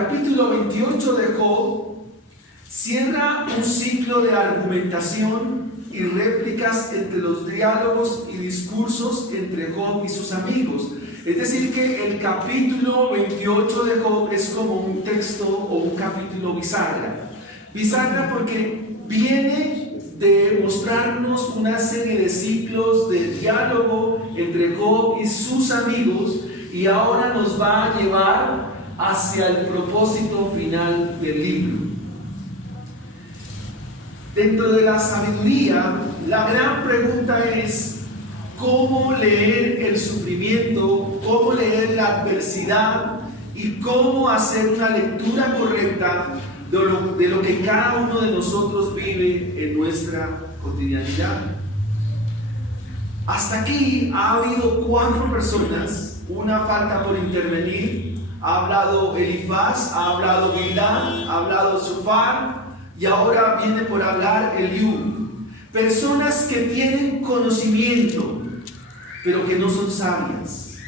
capítulo 28 de Job cierra un ciclo de argumentación y réplicas entre los diálogos y discursos entre Job y sus amigos. Es decir, que el capítulo 28 de Job es como un texto o un capítulo bisagra. Bisagra porque viene de mostrarnos una serie de ciclos de diálogo entre Job y sus amigos, y ahora nos va a llevar hacia el propósito final del libro. Dentro de la sabiduría, la gran pregunta es cómo leer el sufrimiento, cómo leer la adversidad y cómo hacer una lectura correcta de lo que cada uno de nosotros vive en nuestra cotidianidad. Hasta aquí ha habido 4 personas, una falta por intervenir. Ha hablado Elifaz, ha hablado Bildad, ha hablado Zofar, y ahora viene por hablar Eliú. Personas que tienen conocimiento, pero que no son sabias.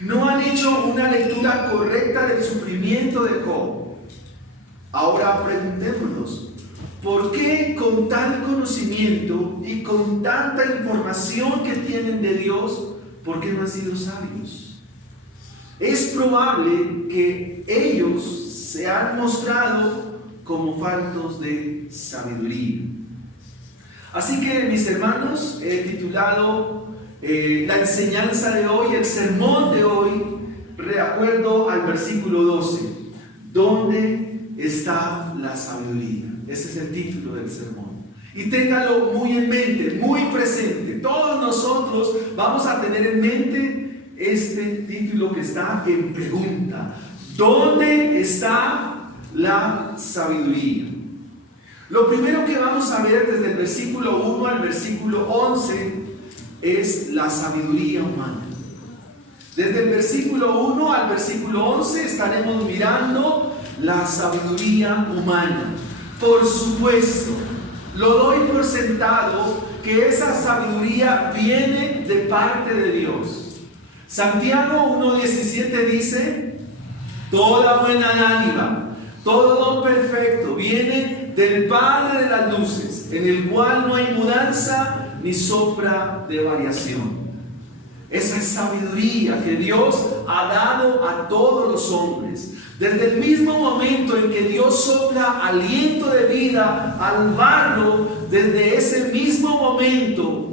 No han hecho una lectura correcta del sufrimiento de Job. Ahora preguntémonos, ¿por qué con tal conocimiento y con tanta información que tienen de Dios, por qué no han sido sabios? Es probable que ellos se han mostrado como faltos de sabiduría. Así que, mis hermanos, he titulado la enseñanza de hoy, el sermón de hoy, de acuerdo al versículo 12. ¿Dónde está la sabiduría? Ese es el título del sermón. Y téngalo muy en mente, muy presente. Todos nosotros vamos a tener en mente este título que está en pregunta. ¿Dónde está la sabiduría? Lo primero que vamos a ver desde el versículo 1 al versículo 11 es la sabiduría humana. Desde el versículo 1 al versículo 11 estaremos mirando la sabiduría humana. Por supuesto, lo doy por sentado que esa sabiduría viene de parte de Dios. Santiago 1:17 dice: toda buena dádiva, todo don perfecto viene del Padre de las luces, en el cual no hay mudanza ni sombra de variación. Esa es sabiduría que Dios ha dado a todos los hombres. Desde el mismo momento en que Dios sopla aliento de vida al barro, desde ese mismo momento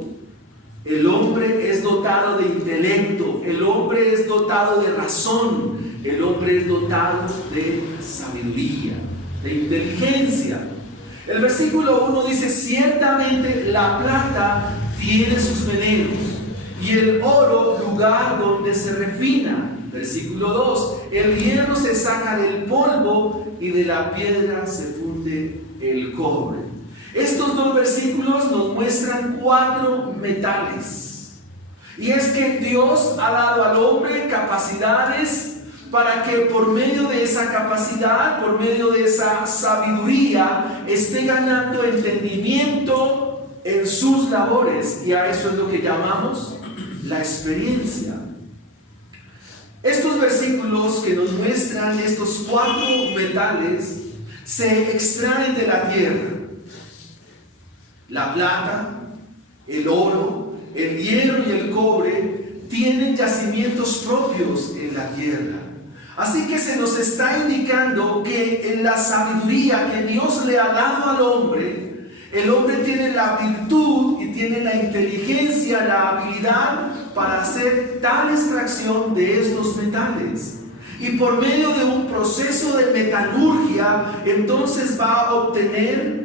el hombre es dotado de intelecto, el hombre es dotado de razón, el hombre es dotado de sabiduría, de inteligencia. El versículo 1 dice: ciertamente la plata tiene sus venenos y el oro lugar donde se refina. Versículo 2: el hierro se saca del polvo y de la piedra se funde el cobre. Estos 2 versículos nos muestran 4 metales. Y es que Dios ha dado al hombre capacidades para que por medio de esa capacidad, por medio de esa sabiduría, esté ganando entendimiento en sus labores. Y a eso es lo que llamamos la experiencia. Estos versículos que nos muestran estos 4 metales se extraen de la tierra. La plata, el oro, el hierro y el cobre tienen yacimientos propios en la tierra. Así que se nos está indicando que en la sabiduría que Dios le ha dado al hombre, el hombre tiene la virtud y tiene la inteligencia, la habilidad para hacer tal extracción de estos metales. Y por medio de un proceso de metalurgia, entonces va a obtener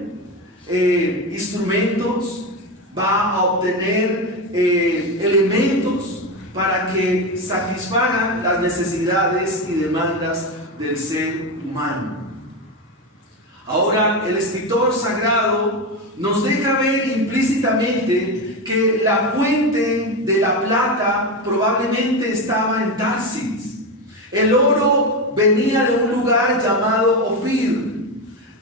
instrumentos, va a obtener elementos para que satisfagan las necesidades y demandas del ser humano. Ahora, el escritor sagrado nos deja ver implícitamente que la fuente de la plata probablemente estaba en Tarsis. El oro venía de un lugar llamado Ofir.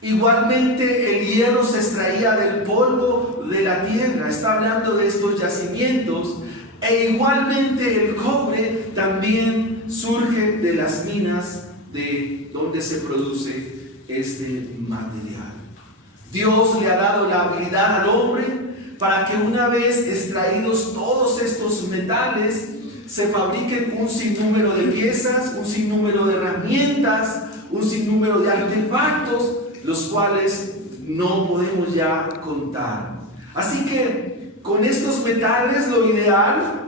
Igualmente el hierro se extraía del polvo de la tierra. Está hablando de estos yacimientos. E igualmente el cobre también surge de las minas de donde se produce este material. Dios le ha dado la habilidad al hombre para que una vez extraídos todos estos metales, se fabriquen un sinnúmero de piezas, un sinnúmero de herramientas, un sinnúmero de artefactos, los cuales no podemos ya contar. Así que con estos metales lo ideal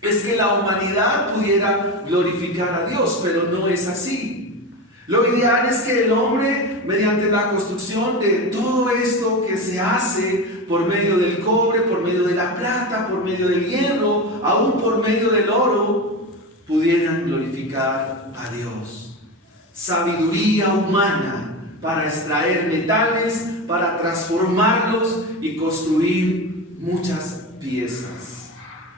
es que la humanidad pudiera glorificar a Dios, pero no es así. Lo ideal es que el hombre, mediante la construcción de todo esto que se hace por medio del cobre, por medio de la plata, por medio del hierro, aún por medio del oro, pudieran glorificar a Dios. Sabiduría humana para extraer metales, para transformarlos y construir muchas piezas.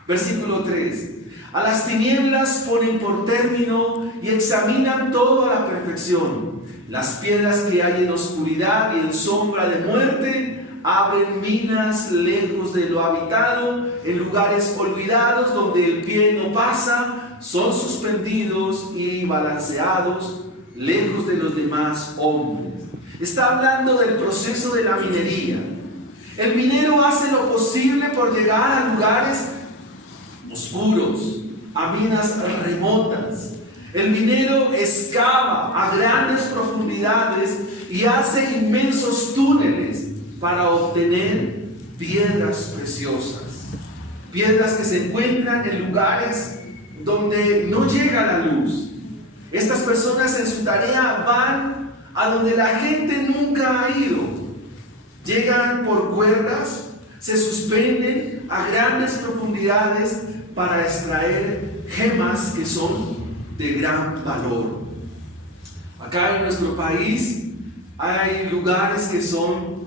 Versículo 3. A las tinieblas ponen por término y examinan todo a la perfección. Las piedras que hay en oscuridad y en sombra de muerte abren minas lejos de lo habitado, en lugares olvidados donde el pie no pasa, son suspendidos y balanceados lejos de los demás hombres. Está hablando del proceso de la minería. El minero hace lo posible por llegar a lugares oscuros, a minas remotas. El minero excava a grandes profundidades y hace inmensos túneles para obtener piedras preciosas. Piedras que se encuentran en lugares donde no llega la luz. Estas personas en su tarea van a donde la gente nunca ha ido. Llegan por cuerdas, se suspenden a grandes profundidades para extraer gemas que son de gran valor. Acá en nuestro país hay lugares que son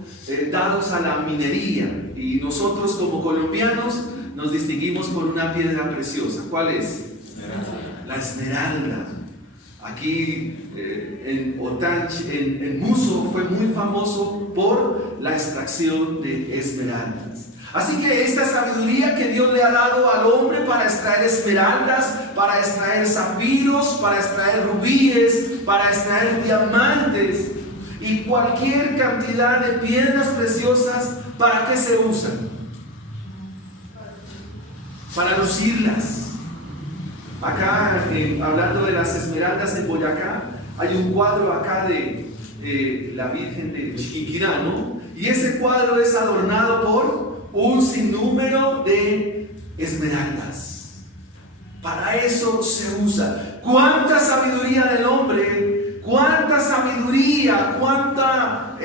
dados a la minería y nosotros como colombianos nos distinguimos por una piedra preciosa. ¿Cuál es? La esmeralda. Aquí en Otanchi, en Muso, fue muy famoso por la extracción de esmeraldas. Así que esta sabiduría que Dios le ha dado al hombre para extraer esmeraldas, para extraer zafiros, para extraer rubíes, para extraer diamantes y cualquier cantidad de piedras preciosas, ¿para qué se usan? Para lucirlas. Acá, hablando de las esmeraldas en Boyacá, hay un cuadro acá de la Virgen de Chiquinquirá, ¿no? Y ese cuadro es adornado por un sinnúmero de esmeraldas. Para eso se usa. ¿Cuánta sabiduría del hombre? ¿Cuánta sabiduría? ¿Cuánta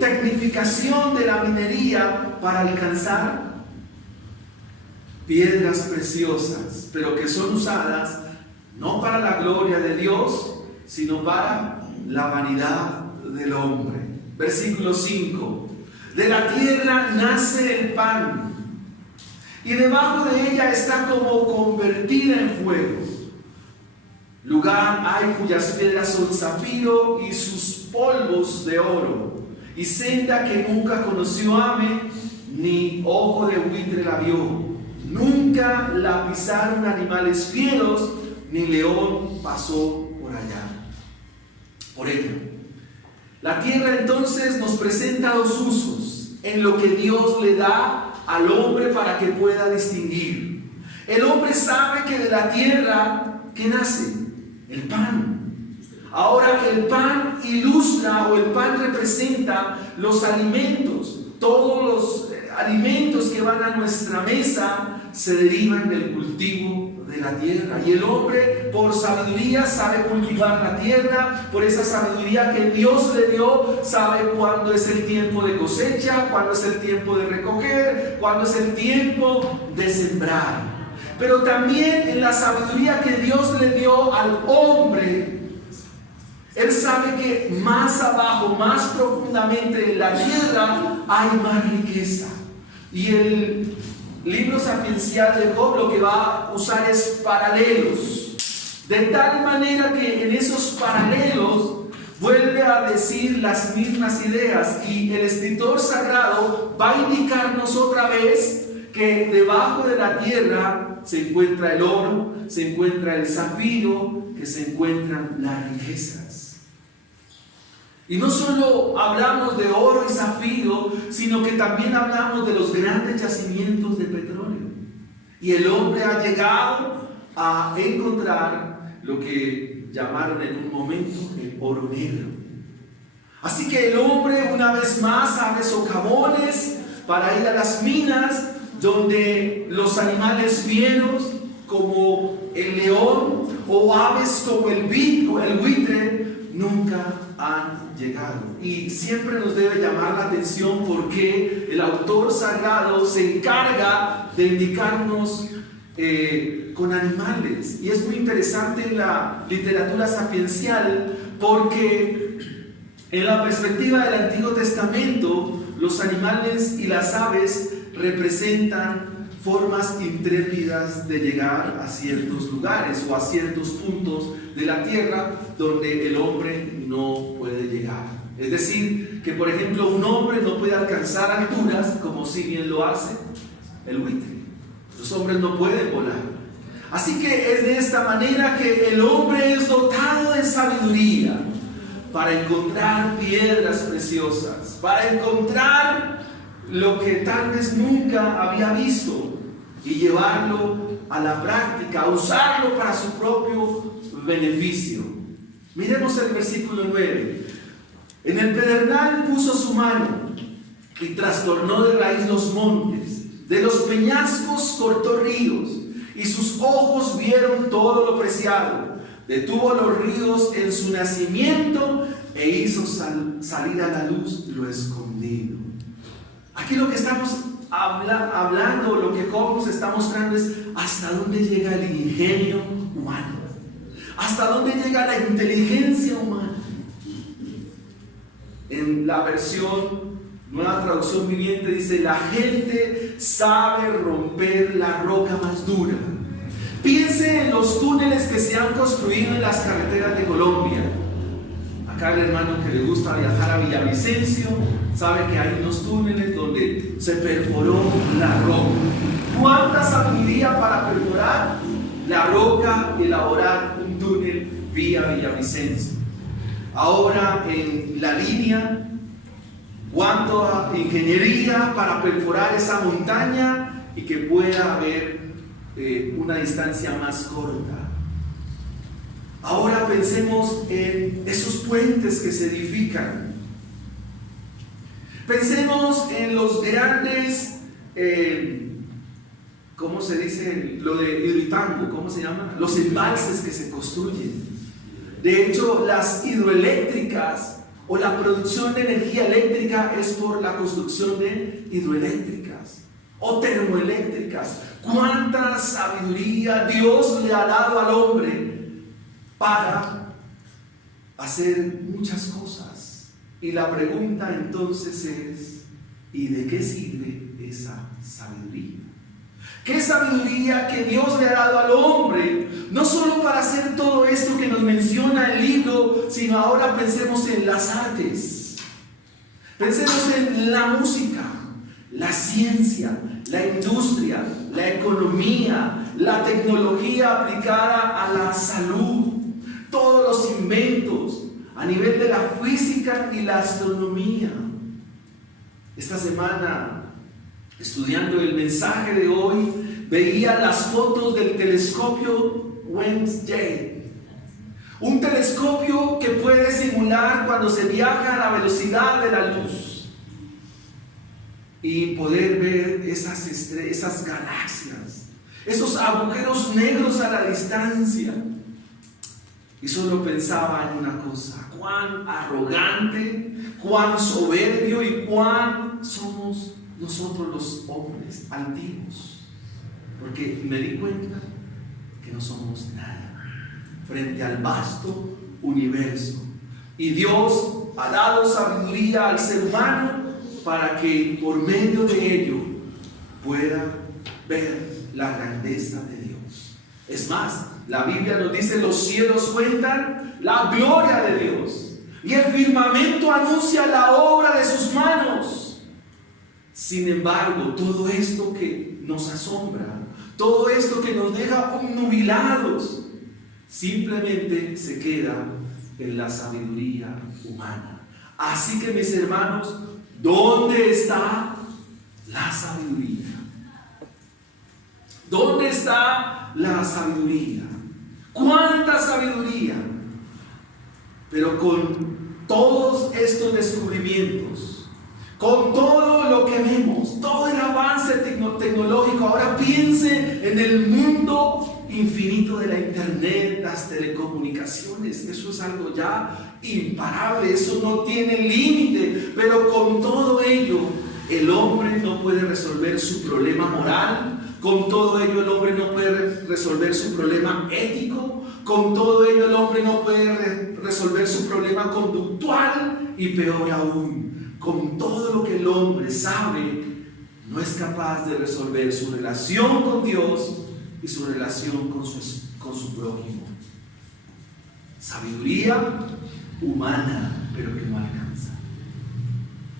tecnificación de la minería para alcanzar piedras preciosas, pero que son usadas no para la gloria de Dios, sino para la vanidad del hombre? Versículo 5. De la tierra nace el pan, y debajo de ella está como convertida en fuego. Lugar hay cuyas piedras son zafiro y sus polvos de oro, y senda que nunca conoció ave, ni ojo de buitre la vio. Nunca la pisaron animales fieros, ni león pasó por allá. Por ello, la tierra entonces nos presenta dos usos en lo que Dios le da al hombre para que pueda distinguir. El hombre sabe que de la tierra, ¿qué nace? El pan. Ahora el pan ilustra, o el pan representa los alimentos. Todos los alimentos que van a nuestra mesa se derivan del cultivo de la tierra, y el hombre por sabiduría sabe cultivar la tierra. Por esa sabiduría que Dios le dio, sabe cuándo es el tiempo de cosecha, cuándo es el tiempo de recoger, cuándo es el tiempo de sembrar. Pero también en la sabiduría que Dios le dio al hombre, él sabe que más abajo, más profundamente en la tierra hay más riqueza. Y el libro sapiencial de Job lo que va a usar es paralelos, de tal manera que en esos paralelos vuelve a decir las mismas ideas, y el escritor sagrado va a indicarnos otra vez que debajo de la tierra se encuentra el oro, se encuentra el zafiro, que se encuentran las riquezas. Y no solo hablamos de oro y zafiro, sino que también hablamos de los grandes yacimientos de petróleo. Y el hombre ha llegado a encontrar lo que llamaron en un momento el oro negro. Así que el hombre una vez más abre socavones para ir a las minas, donde los animales fieros como el león o aves como el buitre nunca han llegado. Y siempre nos debe llamar la atención porque el autor sagrado se encarga de indicarnos con animales. Y es muy interesante la literatura sapiencial porque en la perspectiva del Antiguo Testamento los animales y las aves representan formas intrépidas de llegar a ciertos lugares o a ciertos puntos de la tierra donde el hombre no puede llegar. Es decir, que por ejemplo un hombre no puede alcanzar alturas como si bien lo hace el buitre. Los hombres no pueden volar. Así que es de esta manera que el hombre es dotado de sabiduría para encontrar piedras preciosas, para encontrar lo que tal vez nunca había visto y llevarlo a la práctica, usarlo para su propio beneficio. Miremos el versículo 9. En el pedernal puso su mano y trastornó de raíz los montes, de los peñascos cortó ríos, y sus ojos vieron todo lo preciado. Detuvo los ríos en su nacimiento e hizo salir a la luz lo escondido. Aquí lo que estamos hablando, lo que Job nos está mostrando es hasta dónde llega el ingenio humano, hasta dónde llega la inteligencia humana. En la versión Nueva Traducción Viviente dice: la gente sabe romper la roca más dura. Piense en los túneles que se han construido en las carreteras de Colombia. Acá el hermano que le gusta viajar a Villavicencio sabe que hay unos túneles donde se perforó la roca. ¿Cuánta sabiduría para perforar la roca y elaborar un túnel vía Villavicencio? Ahora en la línea, cuánta ingeniería para perforar esa montaña y que pueda haber una distancia más corta. Ahora pensemos en esos puentes que se edifican. Pensemos en los grandes, ¿cómo se dice? Lo de Hidroituango, ¿cómo se llama? Los embalses que se construyen. De hecho, las hidroeléctricas o la producción de energía eléctrica es por la construcción de hidroeléctricas o termoeléctricas. ¿Cuánta sabiduría Dios le ha dado al hombre para hacer muchas cosas? Y la pregunta entonces es: ¿y de qué sirve esa sabiduría? ¿Qué sabiduría que Dios le ha dado al hombre? No solo para hacer todo esto que nos menciona el libro, sino ahora pensemos en las artes. Pensemos en la música, la ciencia, la industria, la economía, la tecnología aplicada a la salud, todos los inventos a nivel de la física y la astronomía. Esta semana, estudiando el mensaje de hoy, veía las fotos del telescopio Wednesday, un telescopio que puede simular cuando se viaja a la velocidad de la luz y poder ver esas galaxias, esos agujeros negros a la distancia. Y solo pensaba en una cosa: cuán arrogante, cuán soberbio y cuán somos nosotros los hombres altivos. Porque me di cuenta que no somos nada frente al vasto universo. Y Dios ha dado sabiduría al ser humano para que por medio de ello pueda ver la grandeza de Dios. Es más, la Biblia nos dice: los cielos cuentan la gloria de Dios y el firmamento anuncia la obra de sus manos. Sin embargo, todo esto que nos asombra, todo esto que nos deja obnubilados, simplemente se queda en la sabiduría humana. Así que, mis hermanos, ¿dónde está la sabiduría? ¿Dónde está la sabiduría? ¿Cuánta sabiduría? Pero con todos estos descubrimientos, con todo lo que vemos, todo el avance tecnológico, ahora piense en el mundo infinito de la internet, las telecomunicaciones. Eso es algo ya imparable, eso no tiene límite. Pero con todo ello, el hombre no puede resolver su problema moral. Con todo ello, el hombre no puede resolver su problema ético. Con todo ello, el hombre no puede resolver su problema conductual. Y peor aún, con todo lo que el hombre sabe, no es capaz de resolver su relación con Dios y su relación con su prójimo. Sabiduría humana, pero que no alcanza.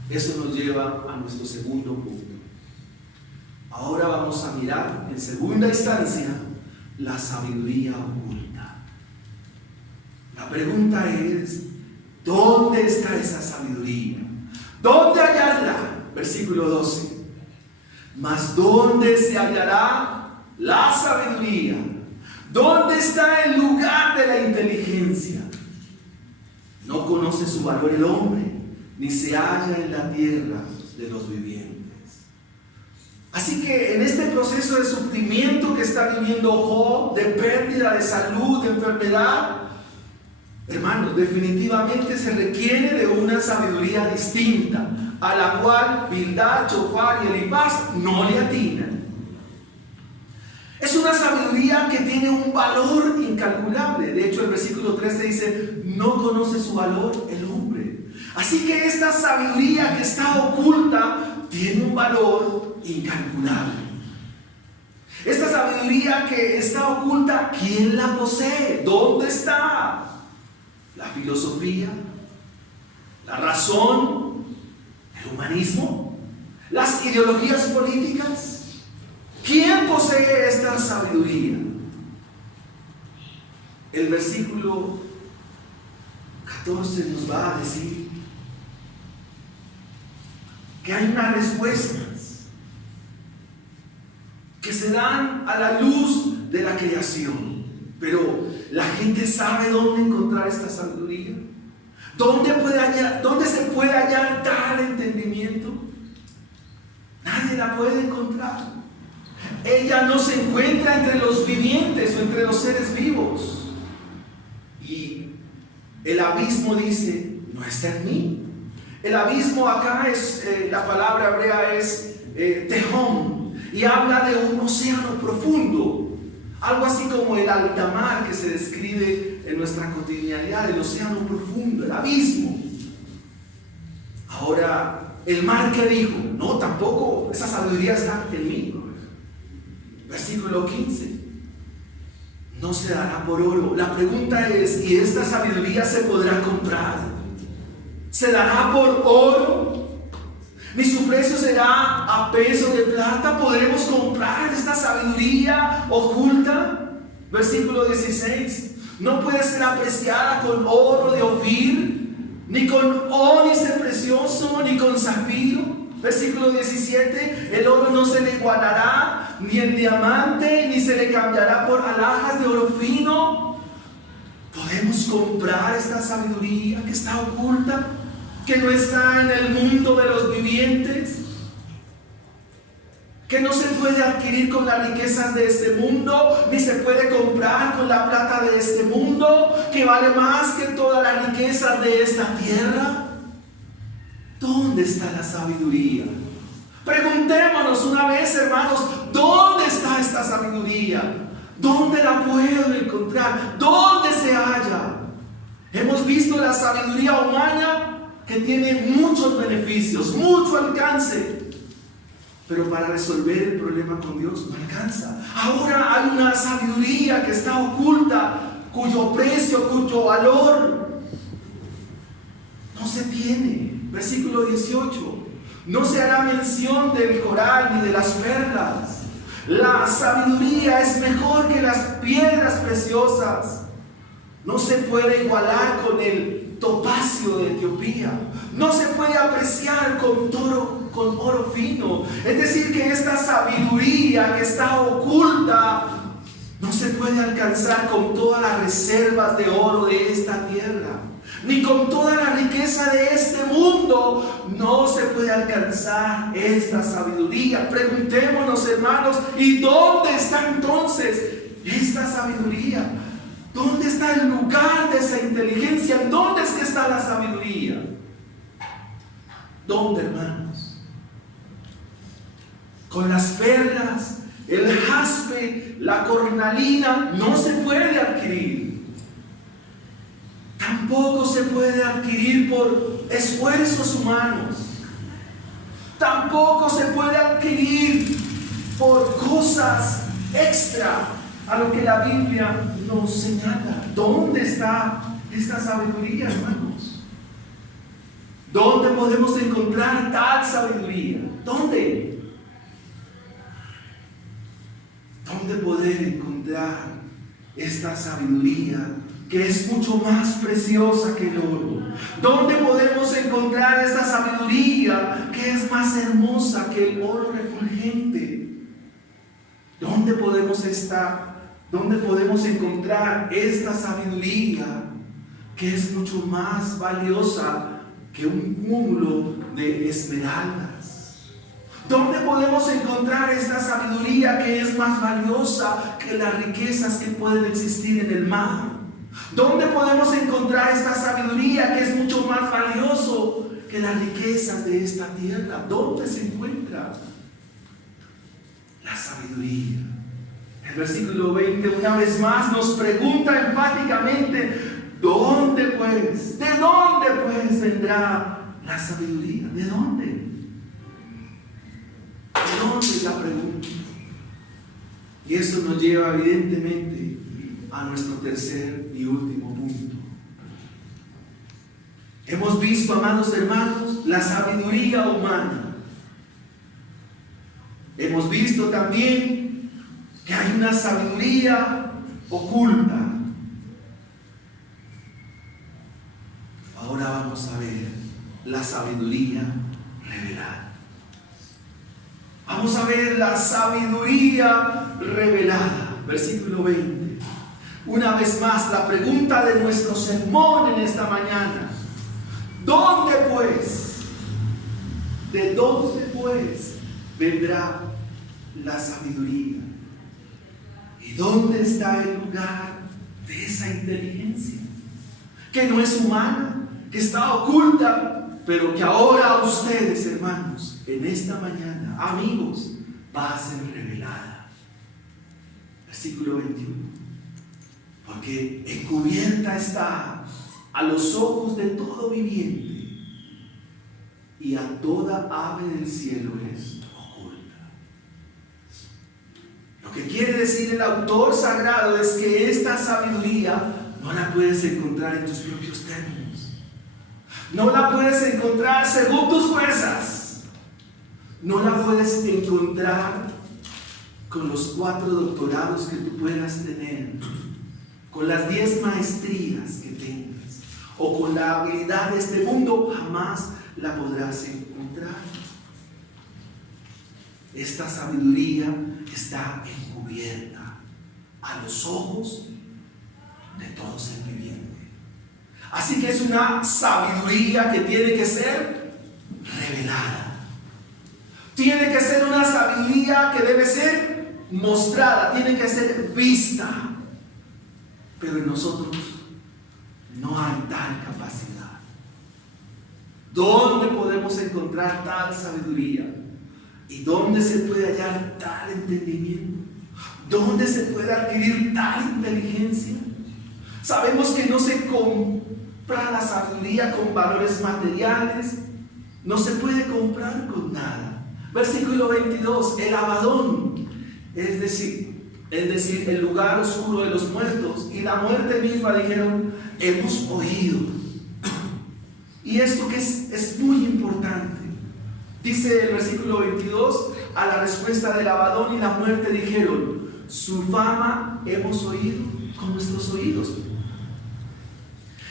Eso nos lleva a nuestro segundo punto. Ahora vamos a mirar en segunda instancia la sabiduría oculta. La pregunta es, ¿dónde está esa sabiduría? ¿Dónde hallarla? Versículo 12. Mas ¿dónde se hallará la sabiduría? ¿Dónde está el lugar de la inteligencia? No conoce su valor el hombre, ni se halla en la tierra de los vivientes. Así que en este proceso de sufrimiento que está viviendo Job, de pérdida de salud, de enfermedad, hermanos, definitivamente se requiere de una sabiduría distinta, a la cual Bildad, Zofar y Elifaz no le atinan. Es una sabiduría que tiene un valor incalculable. De hecho, el versículo 13 dice, no conoce su valor el hombre. Así que esta sabiduría que está oculta tiene un valor incalculable. Esta sabiduría que está oculta, ¿quién la posee? ¿Dónde está? La filosofía, la razón, el humanismo, las ideologías políticas. ¿Quién posee esta sabiduría? El versículo 14 nos va a decir que hay unas respuestas que se dan a la luz de la creación. Pero la gente sabe dónde encontrar esta sabiduría. ¿Dónde se puede hallar tal entendimiento? Nadie la puede encontrar. Ella no se encuentra entre los vivientes o entre los seres vivos. Y el abismo dice, no está en mí. El abismo acá es, la palabra hebrea es tehom, y habla de un océano profundo. Algo así como el alta mar que se describe en nuestra cotidianidad, el océano profundo, el abismo. Ahora, el mar que dijo, no, tampoco, esa sabiduría está en mí. Versículo 15, no se dará por oro. La pregunta es, ¿y esta sabiduría se podrá comprar? ¿Se dará por oro? ¿Ni su precio será a peso de plata? ¿Podremos comprar esta sabiduría oculta? Versículo 16. No puede ser apreciada con oro de Ofir, ni con ónice precioso, ni con zafiro. Versículo 17. El oro no se le igualará, ni el diamante, ni se le cambiará por alhajas de oro fino. ¿Podemos comprar esta sabiduría que está oculta, que no está en el mundo de los vivientes, que no se puede adquirir con las riquezas de este mundo, ni se puede comprar con la plata de este mundo, que vale más que todas las riquezas de esta tierra? ¿Dónde está la sabiduría? Preguntémonos una vez, hermanos, ¿dónde está esta sabiduría? ¿Dónde la puedo encontrar? ¿Dónde se halla? Hemos visto la sabiduría humana, que tiene muchos beneficios, mucho alcance, pero para resolver el problema con Dios no alcanza. Ahora hay una sabiduría que está oculta, cuyo precio, cuyo valor no se tiene. Versículo 18, No se hará mención del coral ni de las perlas. La sabiduría es mejor que las piedras preciosas. No se puede igualar con el topacio de Etiopía. No se puede apreciar con oro fino. Es decir, que esta sabiduría que está oculta no se puede alcanzar con todas las reservas de oro de esta tierra, ni con toda la riqueza de este mundo. No se puede alcanzar esta sabiduría. Preguntémonos, hermanos, ¿y dónde está entonces esta sabiduría? ¿Dónde está el lugar de esa inteligencia? ¿Dónde es que está la sabiduría? ¿Dónde, hermanos? Con las perlas, el jaspe, la cornalina no se puede adquirir. Tampoco se puede adquirir por esfuerzos humanos. Tampoco se puede adquirir por cosas extra a lo que la Biblia nos señala. ¿Dónde está esta sabiduría, hermanos? ¿Dónde podemos encontrar tal sabiduría? ¿Dónde? ¿Dónde poder encontrar esta sabiduría que es mucho más preciosa que el oro? ¿Dónde podemos encontrar esta sabiduría que es más hermosa que el oro refulgente? ¿Dónde podemos encontrar esta sabiduría que es mucho más valiosa que un cúmulo de esmeraldas? ¿Dónde podemos encontrar esta sabiduría que es más valiosa que las riquezas que pueden existir en el mar? ¿Dónde podemos encontrar esta sabiduría que es mucho más valioso que las riquezas de esta tierra? ¿Dónde se encuentra la sabiduría? El versículo 20 una vez más nos pregunta enfáticamente: ¿dónde pues? ¿De dónde pues vendrá la sabiduría? ¿De dónde? ¿De dónde es la pregunta? Y eso nos lleva evidentemente a nuestro tercer y último punto. Hemos visto, amados hermanos, la sabiduría humana. Hemos visto también que hay una sabiduría oculta. Ahora vamos a ver la sabiduría revelada. Vamos a ver la sabiduría revelada. Versículo 20. Una vez más, la pregunta de nuestro sermón en esta mañana: ¿dónde pues? ¿De dónde pues vendrá la sabiduría? ¿Y dónde está el lugar de esa inteligencia? Que no es humana, que está oculta, pero que ahora ustedes, hermanos, en esta mañana, amigos, va a ser revelada. Versículo 21. Porque encubierta está a los ojos de todo viviente, y a toda ave del cielo es oculta. Lo que quiere decir el autor sagrado es que esta sabiduría no la puedes encontrar en tus propios términos. No la puedes encontrar según tus fuerzas. No la puedes encontrar con los 4 doctorados que tú puedas tener, con las 10 maestrías que tengas, o con la habilidad de este mundo. Jamás la podrás encontrar. Esta sabiduría está encubierta a los ojos de todo ser viviente. Así que es una sabiduría que tiene que ser revelada. Tiene que ser una sabiduría que debe ser mostrada, tiene que ser vista. Pero en nosotros no hay tal capacidad. ¿Dónde podemos encontrar tal sabiduría? ¿Y dónde se puede hallar tal entendimiento? ¿Dónde se puede adquirir tal inteligencia? Sabemos que no se compra la sabiduría con valores materiales. No se puede comprar con nada. Versículo 22, el Abadón, es decir, el lugar oscuro de los muertos, y la muerte misma dijeron: hemos oído. Y esto que es muy importante. Dice el versículo 22, a la respuesta del Abadón y la muerte dijeron, su fama hemos oído con nuestros oídos.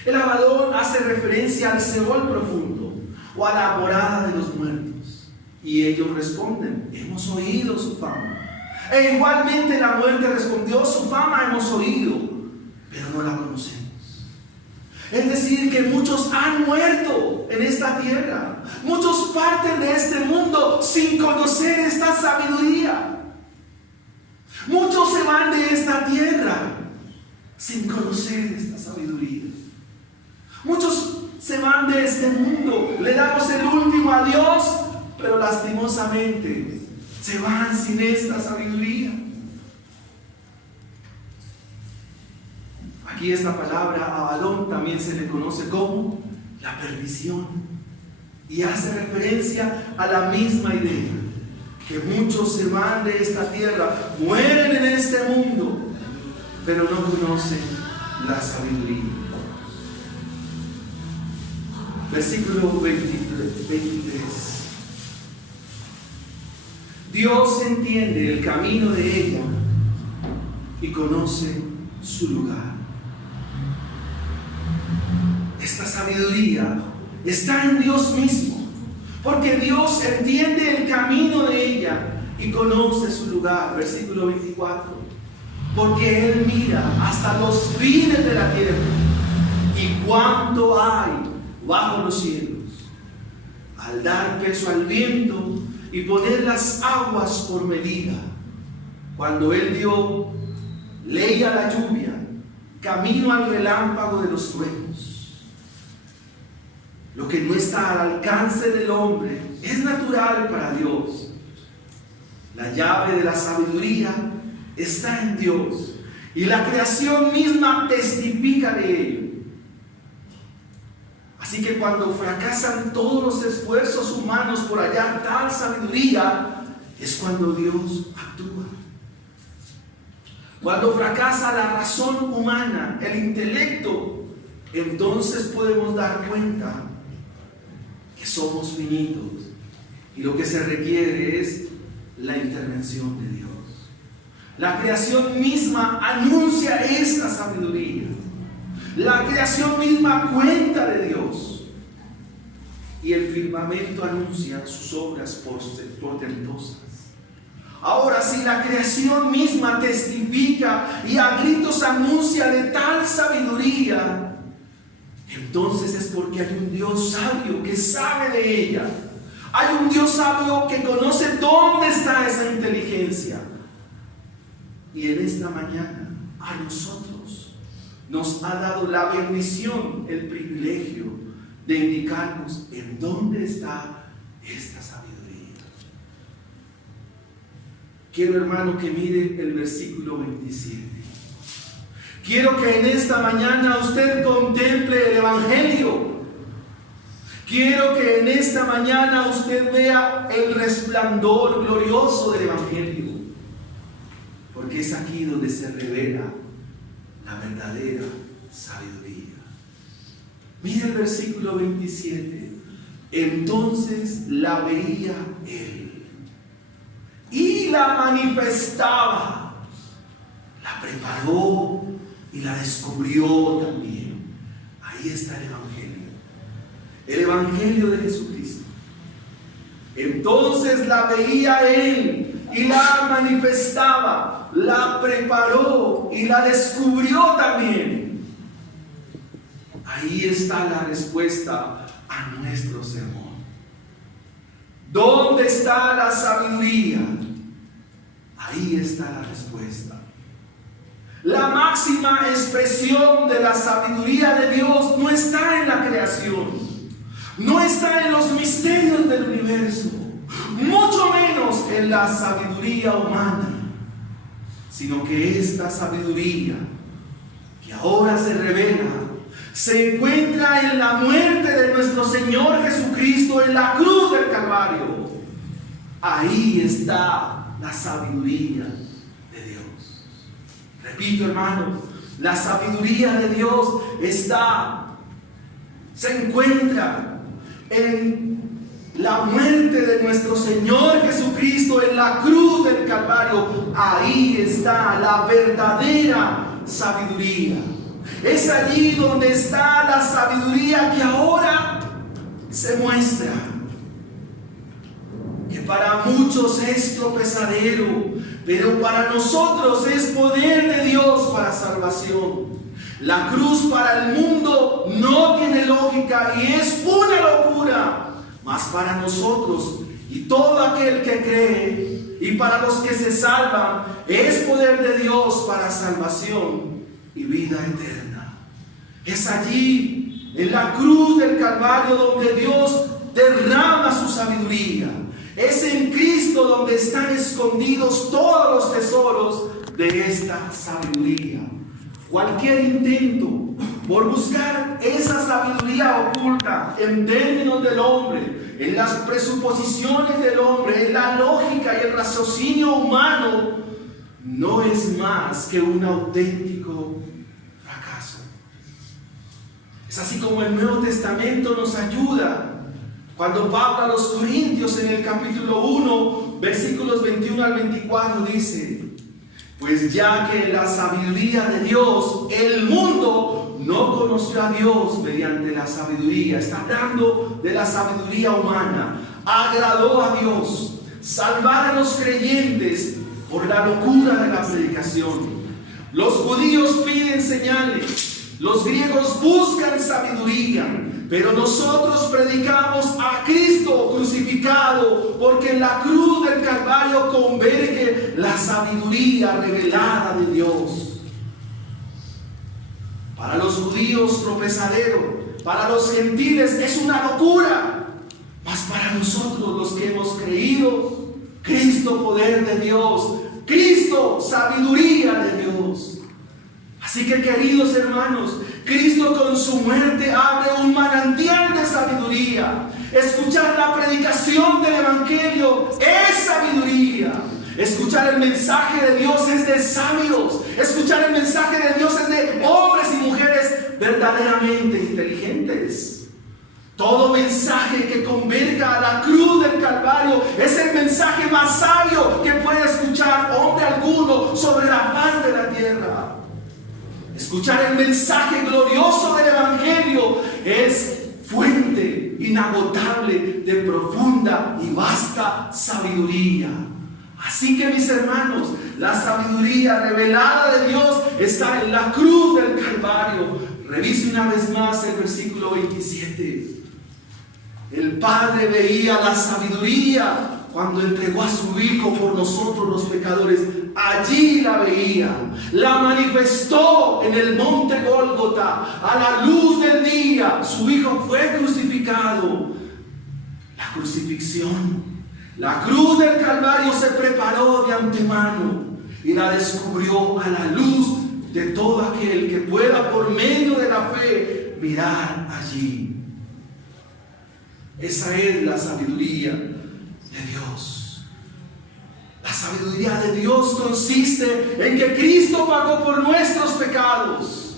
El Abadón hace referencia al Seol profundo o a la morada de los muertos. Y ellos responden, hemos oído su fama. E igualmente la muerte respondió, su fama hemos oído, pero no la conocemos. Es decir, que muchos han muerto en esta tierra. Muchos parten de este mundo sin conocer esta sabiduría. Muchos se van de esta tierra sin conocer esta sabiduría. Muchos se van de este mundo, le damos el último adiós, pero lastimosamente se van sin esta sabiduría. Aquí esta palabra Abadón también se le conoce como la perdición y hace referencia a la misma idea, que muchos se van de esta tierra, mueren en este mundo, pero no conocen la sabiduría. Versículo 23. Dios entiende el camino de ella y conoce su lugar. Esta sabiduría está en Dios mismo, porque Dios entiende el camino de ella y conoce su lugar. Versículo 24. Porque Él mira hasta los fines de la tierra y cuánto hay bajo los cielos, al dar peso al viento y poner las aguas por medida. Cuando Él dio ley a la lluvia, camino al relámpago de los truenos. Lo que no está al alcance del hombre es natural para Dios. La llave de la sabiduría está en Dios y la creación misma testifica de ello. Así que cuando fracasan todos los esfuerzos humanos por hallar tal sabiduría, es cuando Dios actúa. Cuando fracasa la razón humana, el intelecto, entonces podemos dar cuenta que somos finitos y lo que se requiere es la intervención de Dios. La creación misma anuncia esta sabiduría. La creación misma cuenta de Dios. Y el firmamento anuncia sus obras portentosas. Ahora, si la creación misma testifica y a gritos anuncia de tal sabiduría, entonces es porque hay un Dios sabio que sabe de ella. Hay un Dios sabio que conoce dónde está esa inteligencia. Y en esta mañana a nosotros nos ha dado la bendición, el privilegio de indicarnos en dónde está esta sabiduría. Quiero, hermano, que mire el versículo 27. Quiero que en esta mañana usted contemple el Evangelio. Quiero que en esta mañana usted vea el resplandor glorioso del Evangelio. Porque es aquí donde se revela la verdadera sabiduría. Mira el versículo 27. Entonces la veía él y la manifestaba, la preparó y la descubrió también. Ahí está el Evangelio de Jesucristo. Entonces la veía él y la manifestaba, la preparó y la descubrió también. Ahí está la respuesta a nuestro sermón. ¿Dónde está la sabiduría? Ahí está la respuesta. La máxima expresión de la sabiduría de Dios no está en la creación, no está en los misterios del universo, mucho menos en la sabiduría humana, sino que esta sabiduría que ahora se revela se encuentra en la muerte de nuestro Señor Jesucristo en la cruz del Calvario. Ahí está la sabiduría de Dios. Repito, hermano, la sabiduría de Dios se encuentra en la muerte de nuestro Señor Jesucristo en la cruz del Calvario, ahí está la verdadera sabiduría. Es allí donde está la sabiduría que ahora se muestra. Que para muchos es tropezadero, pero para nosotros es poder de Dios para salvación. La cruz para el mundo no tiene lógica y es una locura, mas para nosotros y todo aquel que cree y para los que se salvan es poder de Dios para salvación y vida eterna. Es allí, en la cruz del Calvario, donde Dios derrama su sabiduría. Es en Cristo donde están escondidos todos los tesoros de esta sabiduría. Cualquier intento por buscar esa sabiduría oculta en términos del hombre, en las presuposiciones del hombre, en la lógica y el raciocinio humano, no es más que un auténtico fracaso. Es así como el Nuevo Testamento nos ayuda cuando Pablo a los Corintios en el capítulo 1, versículos 21 al 24 dice: pues ya que la sabiduría de Dios, el mundo no conoció a Dios mediante la sabiduría, está hablando de la sabiduría humana, agradó a Dios salvar a los creyentes por la locura de la predicación. Los judíos piden señales, los griegos buscan sabiduría, pero nosotros predicamos a Cristo crucificado, porque en la cruz del Calvario converge la sabiduría revelada de Dios. Para los judíos tropezadero, para los gentiles es una locura, mas para nosotros los que hemos creído, Cristo poder de Dios, Cristo sabiduría de Dios. Así que, queridos hermanos, Cristo con su muerte abre un manantial de sabiduría. Escuchar la predicación del Evangelio es sabiduría. Escuchar el mensaje de Dios es de sabios. Escuchar el mensaje de Dios es de hombres y mujeres verdaderamente inteligentes. Todo mensaje que converga a la cruz del Calvario es el mensaje más sabio que puede escuchar hombre alguno sobre la faz de la tierra. Escuchar el mensaje glorioso del Evangelio es fuente inagotable de profunda y vasta sabiduría. Así que, mis hermanos, la sabiduría revelada de Dios está en la cruz del Calvario. Revise una vez más el versículo 27. El Padre veía la sabiduría cuando entregó a su Hijo por nosotros los pecadores. Allí la veía, la manifestó en el monte Gólgota, a la luz del día. Su Hijo fue crucificado. La crucifixión, la cruz del Calvario se preparó de antemano y la descubrió a la luz de todo aquel que pueda por medio de la fe mirar allí. Esa es la sabiduría de Dios. La sabiduría de Dios consiste en que Cristo pagó por nuestros pecados.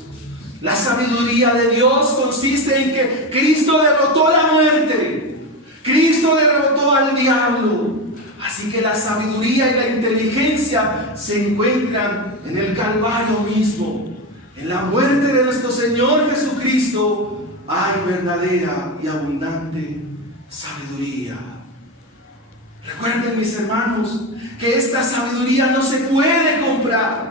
La sabiduría de Dios consiste en que Cristo derrotó la muerte. Cristo derrotó al diablo. Así que la sabiduría y la inteligencia se encuentran en el Calvario mismo. En la muerte de nuestro Señor Jesucristo hay verdadera y abundante sabiduría. Recuerden, mis hermanos, que esta sabiduría no se puede comprar,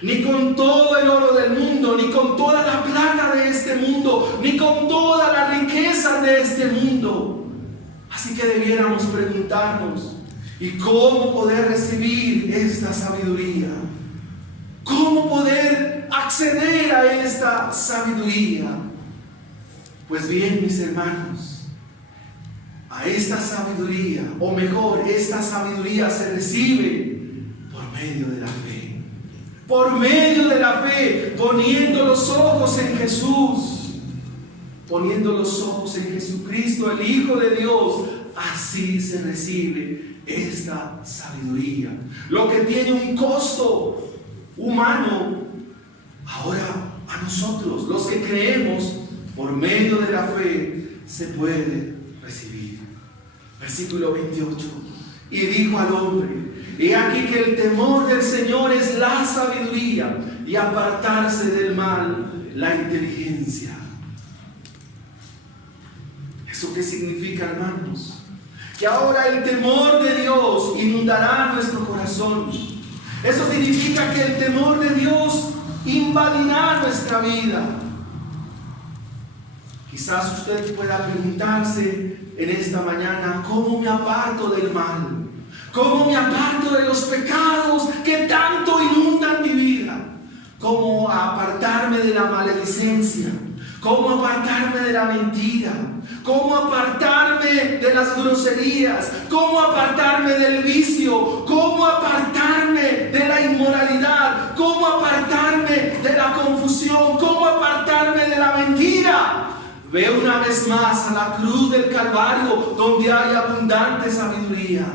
ni con todo el oro del mundo, ni con toda la plata de este mundo, ni con toda la riqueza de este mundo. Así que debiéramos preguntarnos: ¿y cómo poder recibir esta sabiduría? ¿Cómo poder acceder a esta sabiduría? Pues bien, mis hermanos, a esta sabiduría, o mejor, esta sabiduría se recibe por medio de la fe. Por medio de la fe, poniendo los ojos en Jesús, poniendo los ojos en Jesucristo, el Hijo de Dios. Así se recibe esta sabiduría. Lo que tiene un costo humano, ahora a nosotros, los que creemos, por medio de la fe, se puede recibir. Versículo 28. Y dijo al hombre: he aquí que el temor del Señor es la sabiduría, y apartarse del mal, la inteligencia. ¿Eso qué significa, hermanos? Que ahora el temor de Dios inundará nuestro corazón. Eso significa que el temor de Dios invadirá nuestra vida. Quizás usted pueda preguntarse en esta mañana: ¿cómo me aparto del mal? ¿Cómo me aparto de los pecados que tanto inundan mi vida? ¿Cómo apartarme de la maledicencia? ¿Cómo apartarme de la mentira? ¿Cómo apartarme de las groserías? ¿Cómo apartarme del vicio? ¿Cómo apartarme de la inmoralidad? ¿Cómo apartarme de la confusión? ¿Cómo apartarme de la mentira? Ve una vez más a la cruz del Calvario, donde hay abundante sabiduría.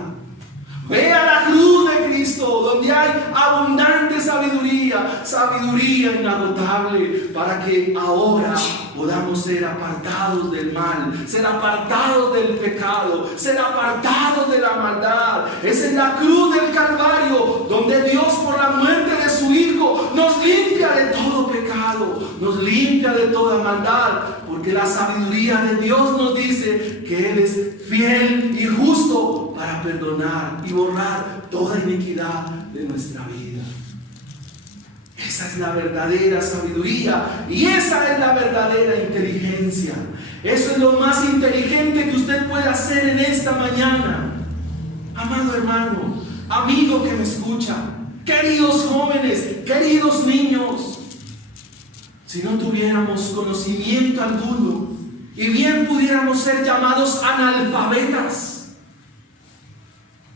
Ve a la cruz de Cristo, donde hay abundante sabiduría, sabiduría inagotable, para que ahora podamos ser apartados del mal, ser apartados del pecado, ser apartados de la maldad. Es en la cruz del Calvario donde Dios, por la muerte de su Hijo, nos limpia de todo pecado, nos limpia de toda maldad, porque la sabiduría de Dios nos dice que Él es fiel y justo para perdonar y borrar toda iniquidad de nuestra vida. Esa es la verdadera sabiduría y esa es la verdadera inteligencia. Eso es lo más inteligente que usted puede hacer en esta mañana. Amado hermano, amigo que me escucha, queridos jóvenes, queridos niños, si no tuviéramos conocimiento alguno y bien pudiéramos ser llamados analfabetas,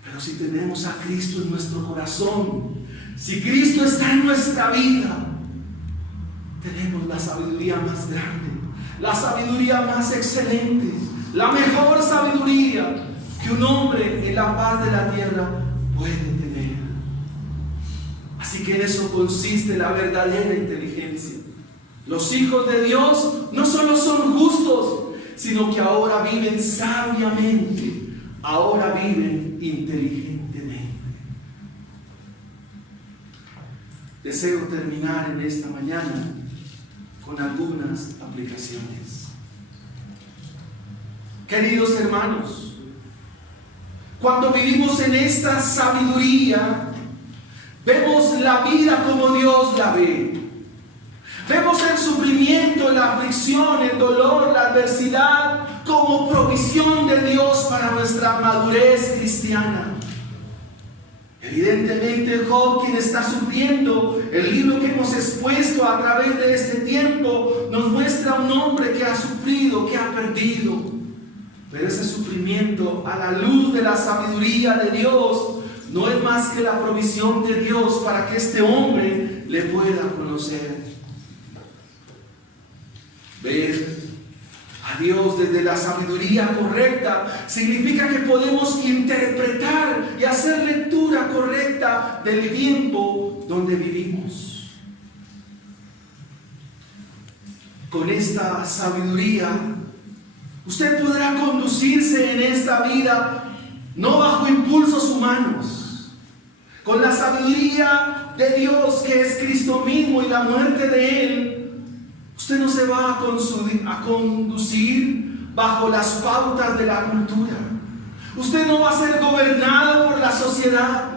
pero si tenemos a Cristo en nuestro corazón, si Cristo está en nuestra vida, tenemos la sabiduría más grande, la sabiduría más excelente, la mejor sabiduría que un hombre en la faz de la tierra puede tener. Así que en eso consiste la verdadera inteligencia. Los hijos de Dios no solo son justos, sino que ahora viven sabiamente, ahora viven inteligentemente. Deseo terminar en esta mañana con algunas aplicaciones. Queridos hermanos, cuando vivimos en esta sabiduría, vemos la vida como Dios la ve. Vemos el sufrimiento, la aflicción, el dolor, la adversidad como provisión de Dios para nuestra madurez cristiana. Evidentemente Job, quien está sufriendo, el libro que hemos expuesto a través de este tiempo, nos muestra un hombre que ha sufrido, que ha perdido. Pero ese sufrimiento, a la luz de la sabiduría de Dios, no es más que la provisión de Dios para que este hombre le pueda conocer. Ver a Dios desde la sabiduría correcta significa que podemos interpretar y hacer lectura correcta del tiempo donde vivimos. Con esta sabiduría, usted podrá conducirse en esta vida no bajo impulsos humanos. Con la sabiduría de Dios, que es Cristo mismo y la muerte de Él, usted no se va a conducir bajo las pautas de la cultura. Usted no va a ser gobernado por la sociedad.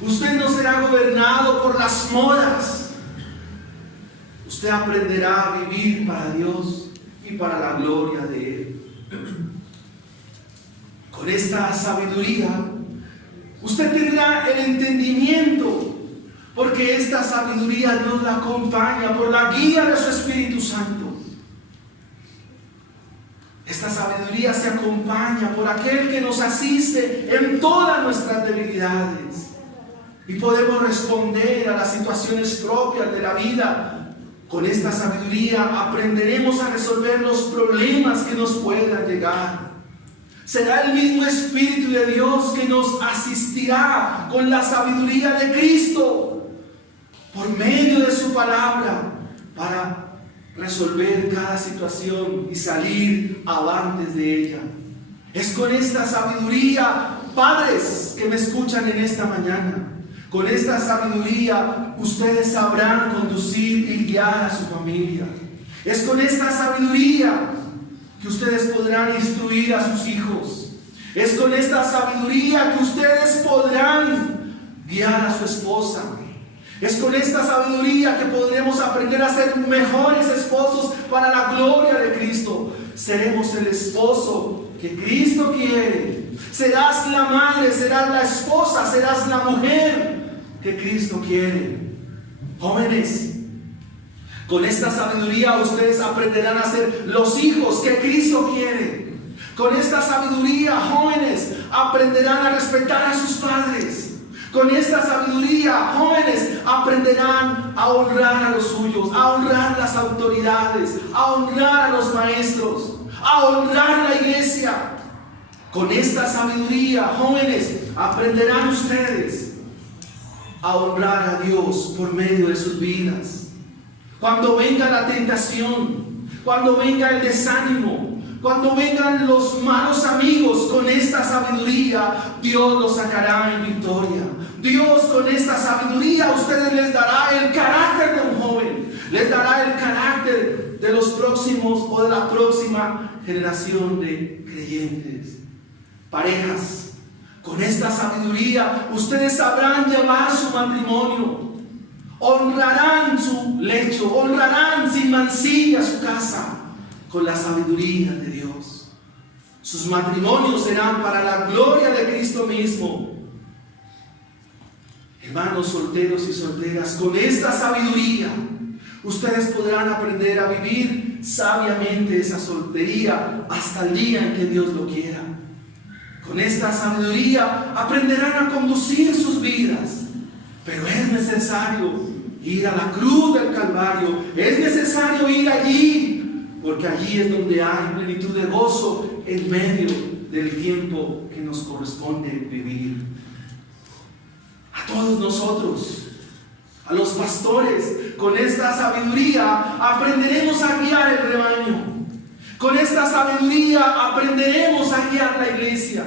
Usted no será gobernado por las modas. Usted aprenderá a vivir para Dios y para la gloria de Él. Con esta sabiduría, usted tendrá el entendimiento, porque esta sabiduría Dios la acompaña por la guía de su Espíritu Santo. Esta sabiduría se acompaña por aquel que nos asiste en todas nuestras debilidades. Y podemos responder a las situaciones propias de la vida. Con esta sabiduría aprenderemos a resolver los problemas que nos puedan llegar. Será el mismo Espíritu de Dios que nos asistirá con la sabiduría de Cristo, por medio de su palabra, para resolver cada situación y salir avantes de ella. Es con esta sabiduría, padres que me escuchan en esta mañana, con esta sabiduría ustedes sabrán conducir y guiar a su familia. Es con esta sabiduría que ustedes podrán instruir a sus hijos. Es con esta sabiduría que ustedes podrán guiar a su esposa. Es con esta sabiduría que podremos aprender a ser mejores esposos para la gloria de Cristo. Seremos el esposo que Cristo quiere. Serás la madre, serás la esposa, serás la mujer que Cristo quiere. Jóvenes, con esta sabiduría ustedes aprenderán a ser los hijos que Cristo quiere. Con esta sabiduría, jóvenes, aprenderán a respetar a sus padres. Con esta sabiduría, jóvenes, aprenderán a honrar a los suyos, a honrar las autoridades, a honrar a los maestros, a honrar la iglesia. Con esta sabiduría, jóvenes, aprenderán ustedes a honrar a Dios por medio de sus vidas. Cuando venga la tentación, cuando venga el desánimo, cuando vengan los malos amigos, con esta sabiduría Dios los sacará en victoria. Dios con esta sabiduría a ustedes les dará el carácter de un joven, les dará el carácter de los próximos o de la próxima generación de creyentes. Parejas, con esta sabiduría ustedes sabrán llevar su matrimonio, honrarán su lecho, honrarán sin mancilla su casa, con la sabiduría de Dios. Sus matrimonios serán para la gloria de Cristo mismo. Hermanos solteros y solteras, con esta sabiduría ustedes podrán aprender a vivir sabiamente esa soltería hasta el día en que Dios lo quiera. Con esta sabiduría aprenderán a conducir sus vidas. Pero es necesario ir a la cruz del Calvario. Es necesario ir allí, porque allí es donde hay plenitud de gozo en medio del tiempo que nos corresponde vivir. A todos nosotros, a los pastores, con esta sabiduría aprenderemos a guiar el rebaño. Con esta sabiduría aprenderemos a guiar la iglesia.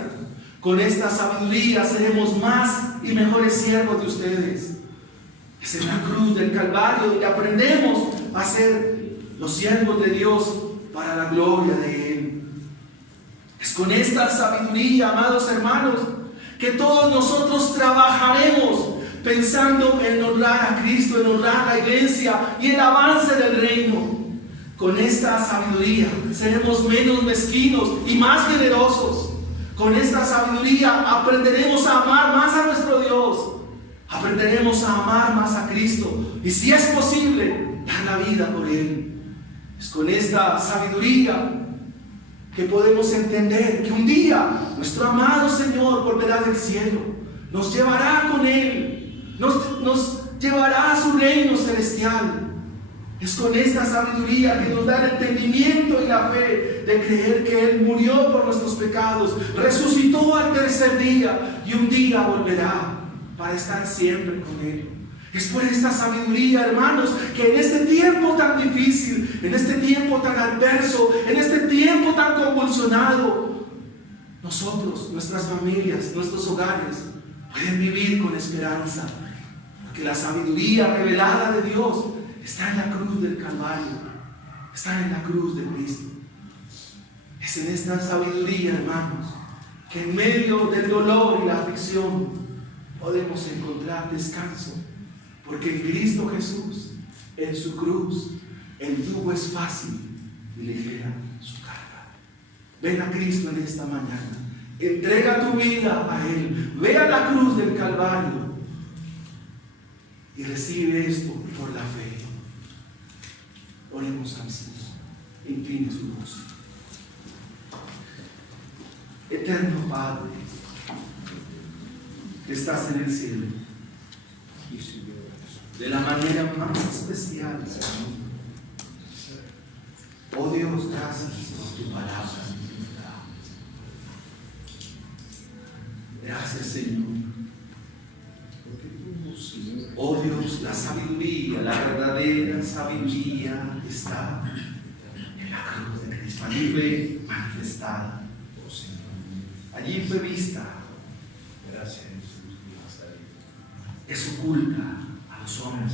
Con esta sabiduría seremos más y mejores siervos de ustedes. Es en la cruz del Calvario donde aprendemos a ser los siervos de Dios para la gloria de Él. Es con esta sabiduría, amados hermanos, que todos nosotros trabajaremos pensando en honrar a Cristo, en honrar a la iglesia y el avance del reino. Con esta sabiduría seremos menos mezquinos y más generosos. Con esta sabiduría aprenderemos a amar más a nuestro Dios. Aprenderemos a amar más a Cristo. Y si es posible, dar la vida por Él. Es con esta sabiduría que podemos entender que un día nuestro amado Señor volverá del cielo. Nos llevará con Él. Nos llevará a su reino celestial. Es con esta sabiduría que nos da el entendimiento y la fe de creer que Él murió por nuestros pecados, resucitó al tercer día y un día volverá para estar siempre con Él. Es por esta sabiduría, hermanos, que en este tiempo tan difícil, en este tiempo tan adverso, en este tiempo tan convulsionado, nosotros, nuestras familias, nuestros hogares pueden vivir con esperanza, porque la sabiduría revelada de Dios está en la cruz del Calvario, está en la cruz de Cristo. Es en esta sabiduría, hermanos, que en medio del dolor y la aflicción podemos encontrar descanso, porque en Cristo Jesús, en su cruz, el yugo es fácil y ligera su carga. Ven a Cristo en esta mañana, entrega tu vida a Él, ve a la cruz del Calvario y recibe esto por la fe. Oremos al Señor. Incline su rostro. Eterno Padre, que estás en el cielo, de la manera más especial, Señor. Oh Dios, gracias por tu palabra. Gracias, Señor. Oh Dios, la sabiduría, la verdadera sabiduría está en la cruz de Cristo, a nivel manifestada. Oh Señor. Allí fue vista. Gracias, Jesús. Es oculta a los hombres,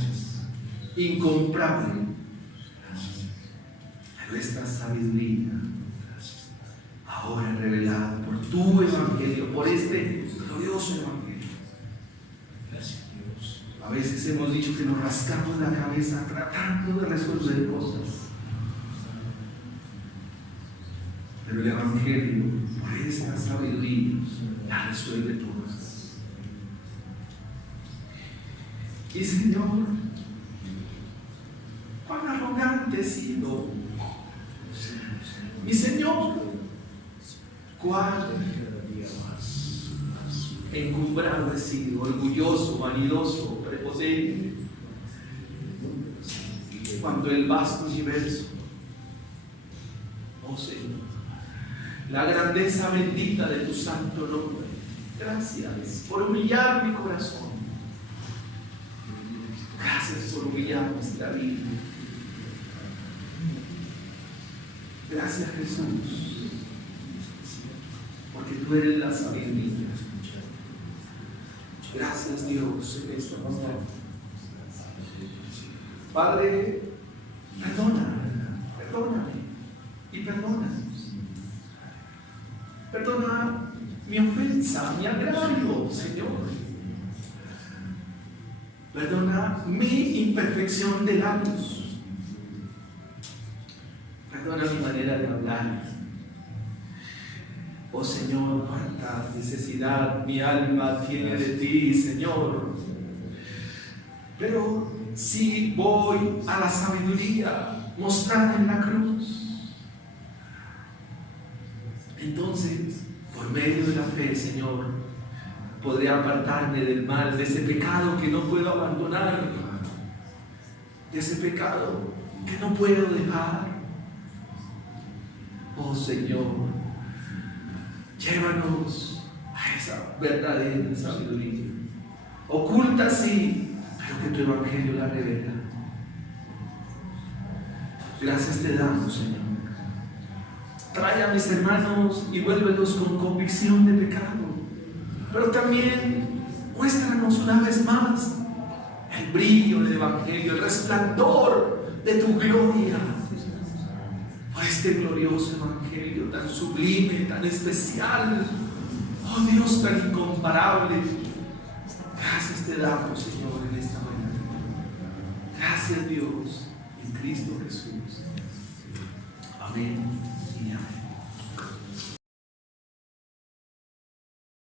incomparable. Pero esta sabiduría, ahora revelada por tu evangelio, por este glorioso evangelio. Gracias, Dios. A veces hemos dicho que nos rascamos la cabeza tratando de resolver cosas. Pero el evangelio, por esta sabiduría, la resuelve todas. Y Señor, cuán arrogante he sido. Mi Señor, cuán encumbrado he sido, orgulloso, vanidoso, prepotente. Cuando el vasto universo, oh Señor, la grandeza bendita de tu santo nombre. Gracias por humillar mi corazón. Gracias por humillar nuestra vida. Gracias, Jesús, porque tú eres la sabiduría. Gracias, Dios, en esta mañana. Padre, perdóname y perdónanos. Perdona mi ofensa, mi agravio, Señor. Perdona mi imperfección de labios. Perdona mi manera de hablar. Oh Señor, cuánta necesidad mi alma tiene de ti, Señor. Pero si voy a la sabiduría mostrada en la cruz, entonces, por medio de la fe, Señor, podré apartarme del mal, de ese pecado que no puedo abandonar, de ese pecado que no puedo dejar. Oh Señor, llévanos a esa verdadera sabiduría, oculta sí, pero que tu evangelio la revela. Gracias te damos, Señor. Trae a mis hermanos y vuélvelos con convicción de pecado, pero también muéstranos una vez más el brillo del evangelio, el resplandor de tu gloria. Por este glorioso evangelio tan sublime, tan especial, oh Dios tan incomparable. Gracias te damos, Señor, en esta mañana. Gracias, Dios, en Cristo Jesús. Amén y amén.